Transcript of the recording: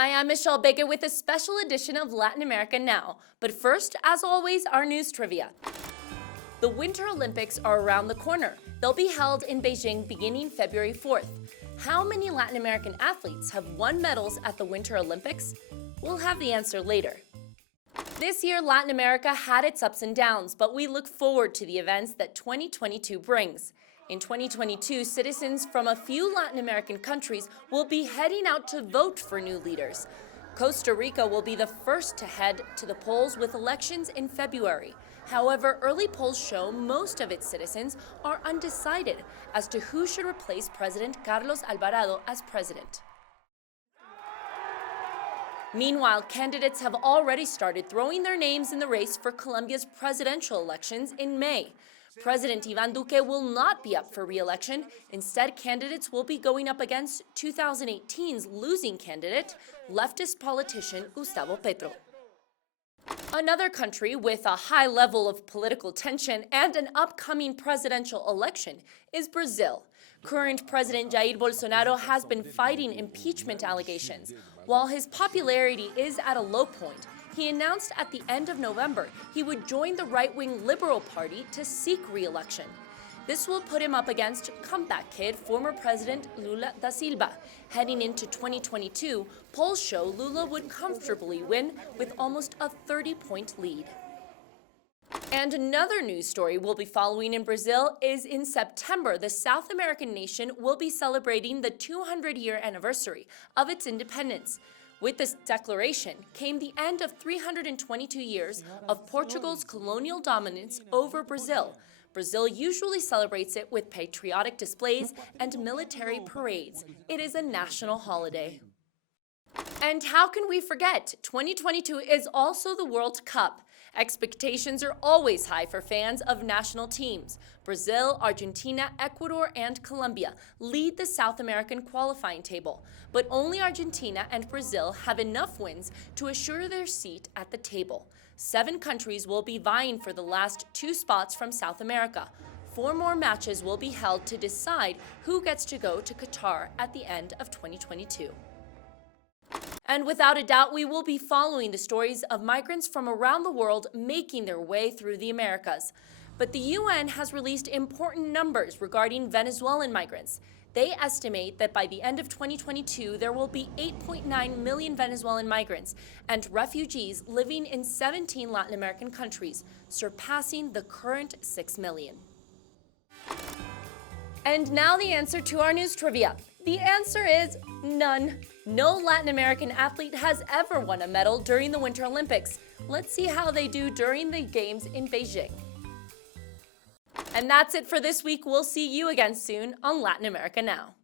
Hi, I'm Michelle Begue with a special edition of Latin America Now. But first, as always, our news trivia. The Winter Olympics are around the corner. They'll be held in Beijing beginning February 4th. How many Latin American athletes have won medals at the Winter Olympics? We'll have the answer later. This year, Latin America had its ups and downs, but we look forward to the events that 2022 brings. In 2022, citizens from a few Latin American countries will be heading out to vote for new leaders. Costa Rica will be the first to head to the polls with elections in February. However, early polls show most of its citizens are undecided as to who should replace President Carlos Alvarado as president. Meanwhile, candidates have already started throwing their names in the race for Colombia's presidential elections in May. President Iván Duque will not be up for re-election. Instead, candidates will be going up against 2018's losing candidate, leftist politician Gustavo Petro. Another country with a high level of political tension and an upcoming presidential election is Brazil. Current President Jair Bolsonaro has been fighting impeachment allegations. While his popularity is at a low point, he announced at the end of November he would join the right-wing Liberal Party to seek re-election. This will put him up against comeback kid former President Lula da Silva. Heading into 2022, polls show Lula would comfortably win with almost a 30-point lead. And another news story we'll be following in Brazil is in September, the South American nation will be celebrating the 200-year anniversary of its independence. With this declaration came the end of 322 years of Portugal's colonial dominance over Brazil. Brazil usually celebrates it with patriotic displays and military parades. It is a national holiday. And how can we forget? 2022 is also the World Cup. Expectations are always high for fans of national teams. Brazil, Argentina, Ecuador, and Colombia lead the South American qualifying table. But only Argentina and Brazil have enough wins to assure their seat at the table. 7 countries will be vying for the last 2 spots from South America. 4 more matches will be held to decide who gets to go to Qatar at the end of 2022. And without a doubt, we will be following the stories of migrants from around the world making their way through the Americas. But the UN has released important numbers regarding Venezuelan migrants. They estimate that by the end of 2022, there will be 8.9 million Venezuelan migrants and refugees living in 17 Latin American countries, surpassing the current 6 million. And now the answer to our news trivia. The answer is none. No Latin American athlete has ever won a medal during the Winter Olympics. Let's see how they do during the Games in Beijing. And that's it for this week. We'll see you again soon on Latin America Now.